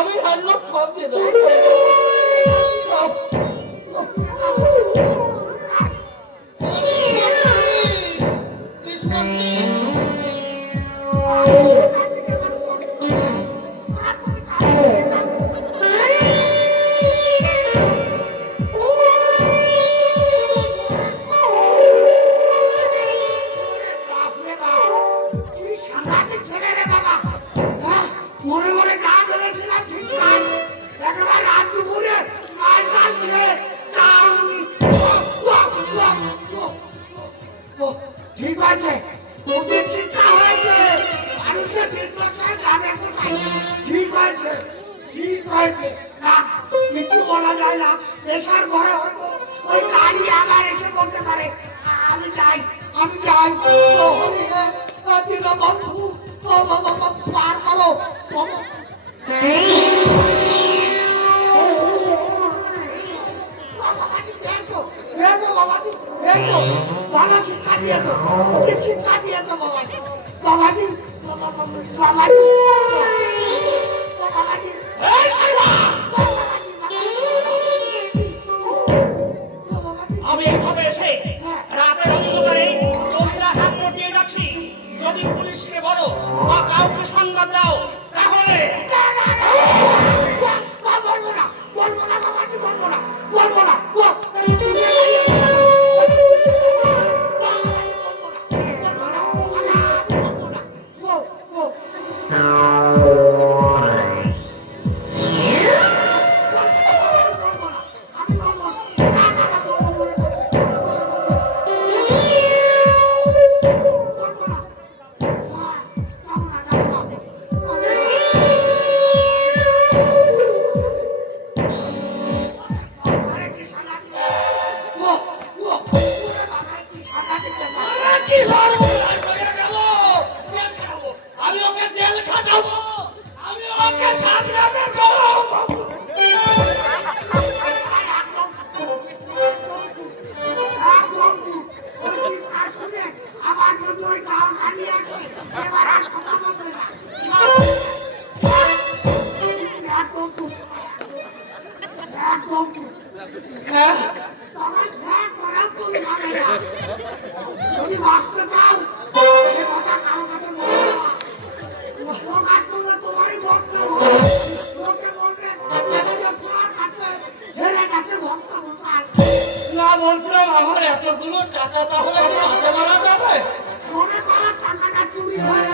আমি হারলো সব দিয়ে দেবো। ঠিক আছে, ওদের শিক্ষা হয়েছে, মানুষের নির্দোষায় জানে কোথায়। ঠিক হয়েছে, ঠিক হয়েছে। না, কিছু বলা যায় না। পেশার ঘরে হয়তো ওই গাড়ি আবার এসে করতে পারে। আমি যাই, আমি যাই। ও হরি হে, দিনা বন্ধু, ও বাবা পার করো। ভালো শিক্ষা দিয়েছো, শিক্ষা দিয়েছো বাবাজি, বাবাজি, বাবাজি, বাবাজি। আমি এভাবে এসে রাতের অন্ধকারে জমিরা হাত নিয়ে যাচ্ছি। যদি পুলিশকে বলো বা কাউকে সংবাদ দাও তাহলে বলবো না, বলবো না বাবাজি, বলবো না, বলবো না। যদি বাঁচতে চাও এ কথা কারো কাছে বলবে না। প্রকাশ করলে তোমারই ভক্ত লোকে বলবে তোমার কাছে হেরে গেছে ভক্ত বসাল। না বলছিলাম আমার এতগুলো টাকা তাহলে কি হাতে মারা যাবে? মনে করো টাকাটা চুরি হয়ে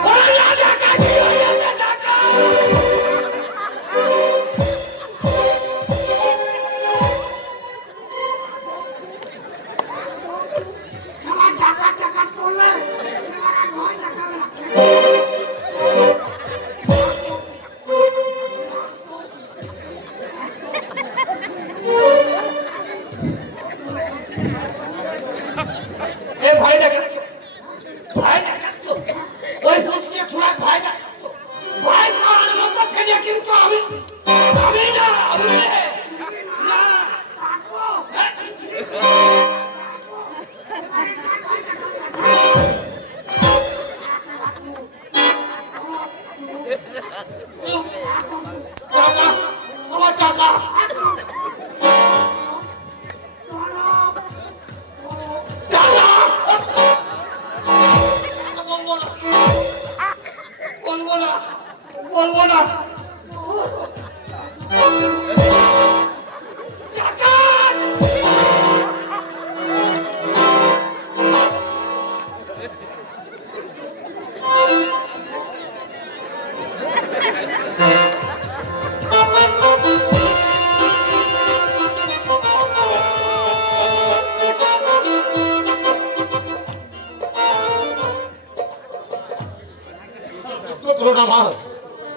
বলবো না।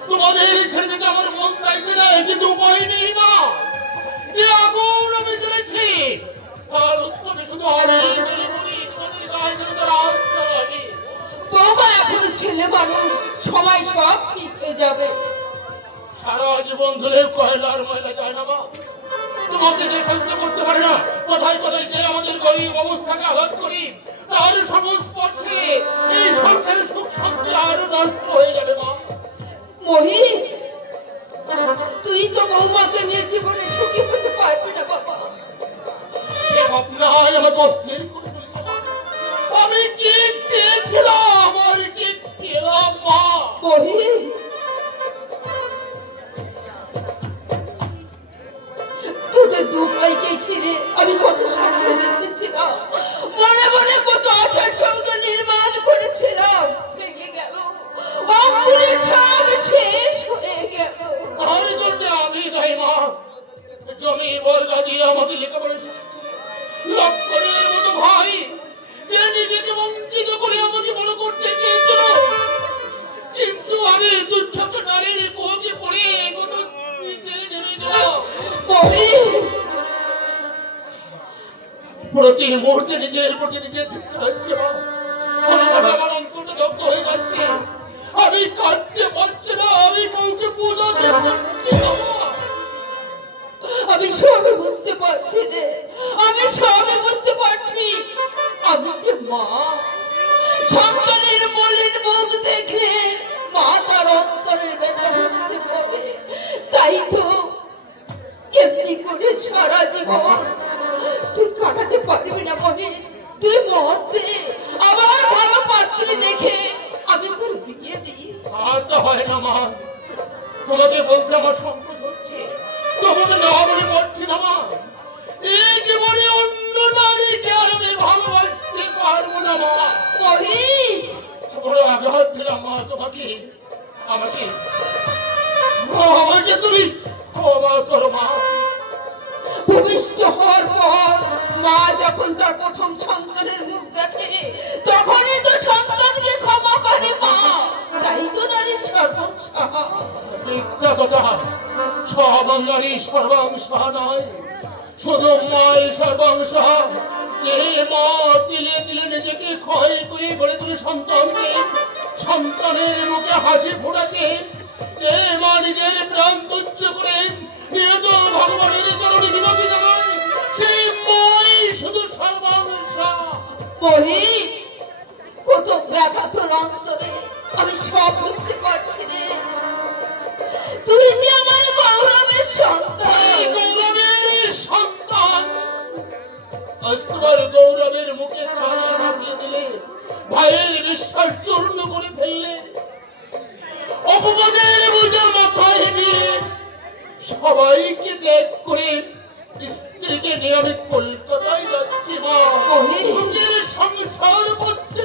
তোমাদের ছেড়ে যেতে আমার মন চাইছে না, কিন্তু উপায় নেই না। যে আগুন আমি জ্বলেছি তার উত্তরে শুধু বাবা এখন ছেলে মানুষ, সময় সব ঠিক হয়ে যাবে। সারা জীবন ধরে কয়লার ময়লা যায় না মা, তোমাকে যে সহ্য করতে পারে না। কোথায় কোথায় যে আমাদের গরিব অবস্থাকে আঘাত করি তার সংস্পর্শে এই সংসারের সুখ শান্তি আরো নষ্ট হয়ে যাবে মা। মহি, তুই তো বৌমাকে নিয়ে জীবনে সুখী হতে পারবি না বাবা। সে ভাবনায় আমাকে অস্থির করে ফেলেছে মা। আমি কি চেয়েছিলাম আর কি পেলাম মা? মহি, তোদের দু ভাইকে ঘিরে আমি কত স্বপ্ন দেখেছিলাম, মনে মনে কত আশার সঙ্গে নির্মাণ করেছিলাম, ভেঙে গেল, অঙ্কুরে সব শেষ হয়ে গেল। তার জন্য আমি দায়ী মা। জমি বর্গা দিয়ে আমাকে লেখাপড়া শিখেছে, লক্ষণের মতো ভাই যে নিজেকে বঞ্চিত করে আমাকে বড় করতে চেয়েছিল, কিন্তু আমি তুচ্ছক নারীর কোকে পড়ে কোনো নিচে নেমে গেলাম। মহি, প্রতি মুহূর্তে নিজের প্রতি নিজে ফিরতে হচ্ছে মা। অনুভবে আমার অন্তরটা দগ্ধ হয়ে যাচ্ছে। আমি কাঁদতে পারছি না, আমি কাউকে বোঝাতে পারছি না মা। আমি সবে বুঝতে পারছি রে, আমি সবে বুঝতে পারছি। আমি যে মা, সন্তানের মলিন মুখ দেখে মা তার অন্তরের ব্যথা বুঝতে পারে। তাই তো এমনি করে সারা জীবন তুই কাটাতে পারবি না মনে। তুই মত দে, আবার ভালো পাত্রী দেখে আমি তোর বিয়ে দিই। আর তো হয় না মা। তোমাকে বলতে আমার সংকোচ হচ্ছে, তোমাকে না বলে পারছি না মা। এই জীবনে অন্য নারীকে আর আমি ভালোবাসতে পারবো না মা। মহি, বড় আঘাত দিলাম মা তোমাকে। আমাকে আমাকে তুমি ক্ষমা করো মা। ভূমিষ্ঠ হওয়ার পর মা যখন তার প্রথম সন্তানের মুখ দেখে, তখনই তো সন্তানকে ক্ষমা করে মা। তাই তো নারী সর্বংসা। মিথ্যা কথা। সর্বাঙ্গারী সর্বাংশা নয়, শুধু মায় সর্বাংশা। যে মা তিলে তিলে নিজেকে ক্ষয় করে গড়ে তুলে সন্তানকে, সন্তানের মুখে হাসি ফোটাতে, যে মা নিজের প্রাণ তুচ্ছ করে নিরন্তর ভগবানের চরণে বিনতি জানায়, সেই মাই শুধু সর্বাংশা। মহি, কত ব্যথা তোর অন্তরে, আমি সব বুঝতে পারছি রে। তুই যে আমার গৌরবের সন্তান। এই গৌরবের সন্তান আজ তোমার গৌরবের মুখে কানা মাখিয়ে দিলে, ভাইয়ের বিশ্বাস চূর্ণ করে ফেললে, অপবাদের বোঝা মাথায় নিয়ে সবাইকে ত্যাগ করে স্ত্রীকে নিয়ে আমি কলকাতায় যাচ্ছি মা। মহি, সুখের সংসার করতে